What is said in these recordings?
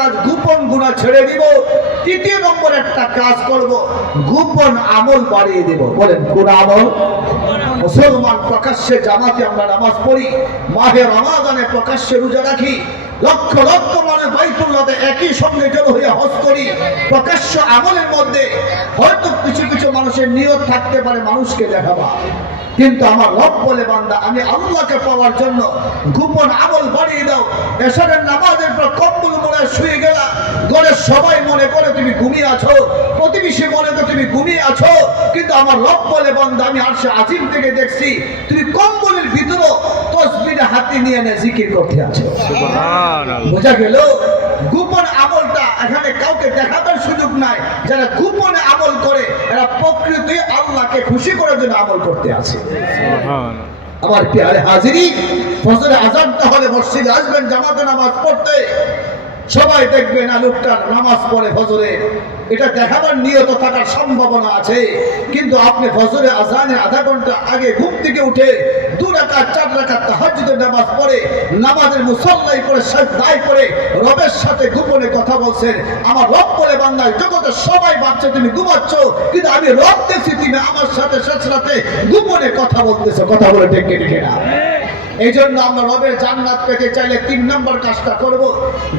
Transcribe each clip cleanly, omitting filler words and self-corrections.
কাজ, গোপন গুনাহ ছেড়ে দিব। তৃতীয় নম্বর একটা কাজ করব, গোপন আমল বাড়িয়ে দেব। বলেন কোন আমল? মুসলমান প্রকাশ্যে জামাতে আমরা নামাজ পড়ি, মাহে রমাদানে প্রকাশ্যে রোজা রাখি, লক্ষ লক্ষ মানে বাইতুল্লাহতে একই সঙ্গে জড়ো হয়ে হজ করি। প্রকাশ্য আমলের মধ্যে হয়তো কিছু কিছু মানুষের নিয়ত থাকতে পারে মানুষকে দেখাবা, কিন্তু আমার রব বলে বান্দা আমি আল্লাহকে পাওয়ার জন্য গোপন আমল বাড়িয়ে দাও। এশারের নামাজের পর কম্বল মুড়ে শুয়ে গেলা, ঘরের সবাই মনে করে তুমি ঘুমিয়ে আছো, প্রতিবেশী মনে করে তুমি ঘুমিয়ে আছো, কিন্তু আমার রব বলে বান্দা আমি আরশে আজিম থেকে দেখছি তুমি কম্বলের ভিতরে তাসবিহ হাতে নিয়ে জিকির করতে আছো। সুবহানাল্লাহ। বোঝা গেল গোপন আমলটা এখানে কাউকে দেখাবার সুযোগ নাই। যারা গোপনে আমল করে এরা প্রকৃতি আল্লাহকে খুশি করার জন্য আমল করতে আছে। সুবহানাল্লাহ। আমার প্রিয় হাজিরিন, ফজরের আযানটা হলে মসজিদে আসবেন জামাতে নামাজ পড়তে। সবাই দেখবেন লোকটা নামাজ পড়ে ফজরে, এটা দেখাবার নিয়ত থাকার সম্ভাবনা আছে, কিন্তু আপনি ফজরের আযানের আধা ঘন্টা আগে ঘুম থেকে উঠে 2 রাকাত 4 রাকাত তাহাজ্জুদের নামাজ পড়ে নামাজের মুসল্লাই করে সাজদায় করে রবের সাথে গোপনে কথা বলছেন। আমার রব বলে বান্দা জগতের সবাই ভাবছে তুমি ঘুমাচ্ছ, কিন্তু আমি রব দেখছি তুমি আমার সাথে শেষ রাতে গোপনে কথা বলতেছো। কথা বলে ডেকে ডেকে না। এই জন্য আমরা রবের জান্নাত পেতে চাইলে 3 নম্বর কাজটা করব,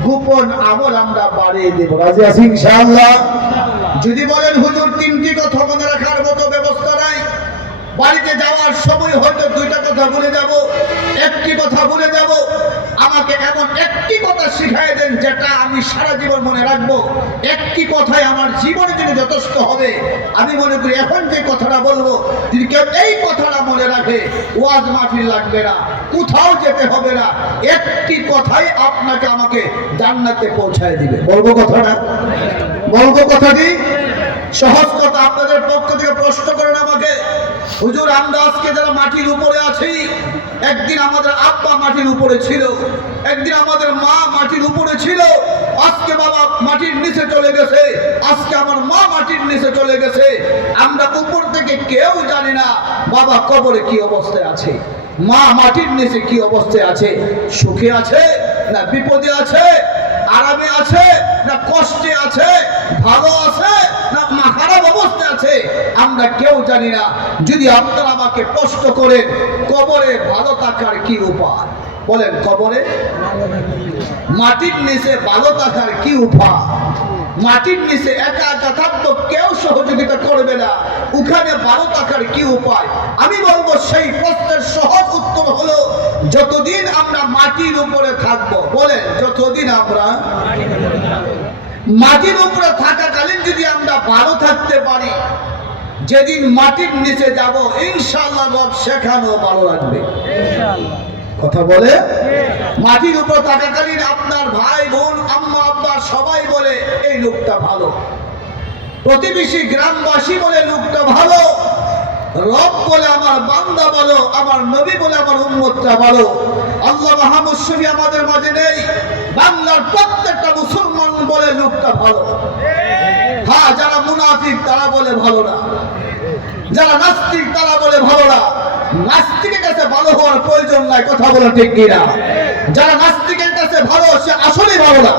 গোপন আমল আমরা বাড়িয়ে দেব। রাজি আছি ইনশাআল্লাহ? যদি বলেন হুজুর 3টি কথা মনে রাখার মতো ব্যবস্থা নাই, বাড়িতে যাওয়ার সময় হয়তো 2টা কথা ভুলে যাব, 1টি কথা ভুলে যাব, আমাকে এমন 1টি কথা শিখিয়ে দেন যেটা আমি সারা জীবন মনে রাখবো। 1টি কথাই আমার জীবনের জন্য যথেষ্ট হবে। আমি মনে করি এখন যে কথাটা বলবো যদি কেউ এই কথাটা মনে রাখে, ওয়াজ মাহফিল লাগবে না, কোথাও যেতে হবে না, 1টি কথাই আপনাকে আমাকে জান্নাতে পৌঁছায় দিবে। বলবো কথাটা? বলবো কথাটি? সহজ কথা। আপনাদের পক্ষ থেকে প্রশ্ন করেন আমাকে, হুজুর আমরা আজকে যারা মাটির উপরে আছি, একদিন আমাদের আব্বা মাটির উপরে ছিল, একদিন আমাদের মা মাটির উপরে ছিল, আজকে বাবা মাটির নিচে চলে গেছে, আজকে আমার মা মাটির নিচে চলে গেছে, আমরা উপর থেকে কেউ জানি না বাবা কবরে কি অবস্থায় আছে, মা মাটির নিচে কি অবস্থায় আছে, সুখে আছে না বিপদে আছে, আরামে আছে না কষ্টে আছে, ভালো আছে না খারাপ অবস্থায় আছে, আমরা কেউ জানি না। যদি আপনারা আমাকে প্রশ্ন করেন কবরে ভালো থাকার কি উপায়, বলেন কবরে মাটির নিচে ভালো থাকার কি উপায়? মাটির নিচে একা একা থাকবো, কেউ সহযোগিতা করবে না, ওখানে ভালো থাকার কি উপায়? আমি বলবো সেই প্রশ্নের সহজ উত্তর হলো যতদিন আমরা মাটির উপরে থাকবো, বলেন যতদিন আমরা মাটির উপরে থাকাকালীন যদি আমরা ভালো থাকতে পারি, যেদিন মাটির নিচে যাব ইনশাআল্লাহ রব সেখানেও ভালো লাগবে। কথা বলে মাটির উপর থাকাকালীন আপনার ভাই বোন আম্মা আব্বা সবাই বলে এই লোকটা ভালো, প্রতিবেশী গ্রামবাসী বলে লোকটা ভালো, রব বলে আমার বান্দা ভালো, আমার নবী বলে আমার উম্মতটা ভালো। আল্লাহ মুহাম্মদ শফি আমাদের মাঝে নেই, বাংলার প্রত্যেকটা মুসলমান বলে লোকটা ভালো। হ্যাঁ, যারা মুনাফিক তারা বলে ভালো না, যারা নাস্তিক তারা বলে ভালো না। নাস্তিকের কাছে ভালো হওয়ার প্রয়োজন নাই, কথা বলে ঠিক কিনা? যারা নাস্তিকের কাছে ভালো সে আসলেই ভালো না,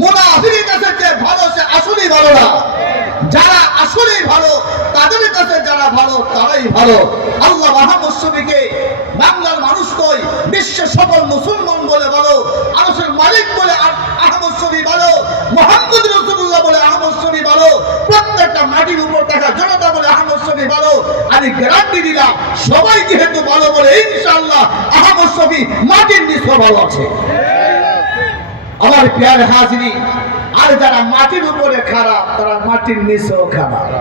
মুনাফিকের কাছে যে ভালো সে আসলেই ভালো না। যারা আসলেই ভালো তাদের কাছে যারা ভালো তারাই ভালো। আল্লাহ মুহাম্মদ শফিকে বাংলার মানুষ নয় বিশ্বের সকল মুসলমান বলে ভালো, আরশের মালিক বলে আহমদ শফি ভালো, মুহাম্মদ রাসূলুল্লাহ বলে আহমদ শফি ভালো, প্রত্যেকটা মাটির উপর থাকা জনতা বলে আহমদ শফি ভালো। আমি গ্যারান্টি দিলাম সবাই যেহেতু ভালো বলে ইনশাআল্লাহ আহমদ শফি মাটির নিচে ভালো আছে। আমার প্রিয় হাজিরিন, আর যারা মাটির উপরে খারাপ তারা মাটির নিচেও খারাপ।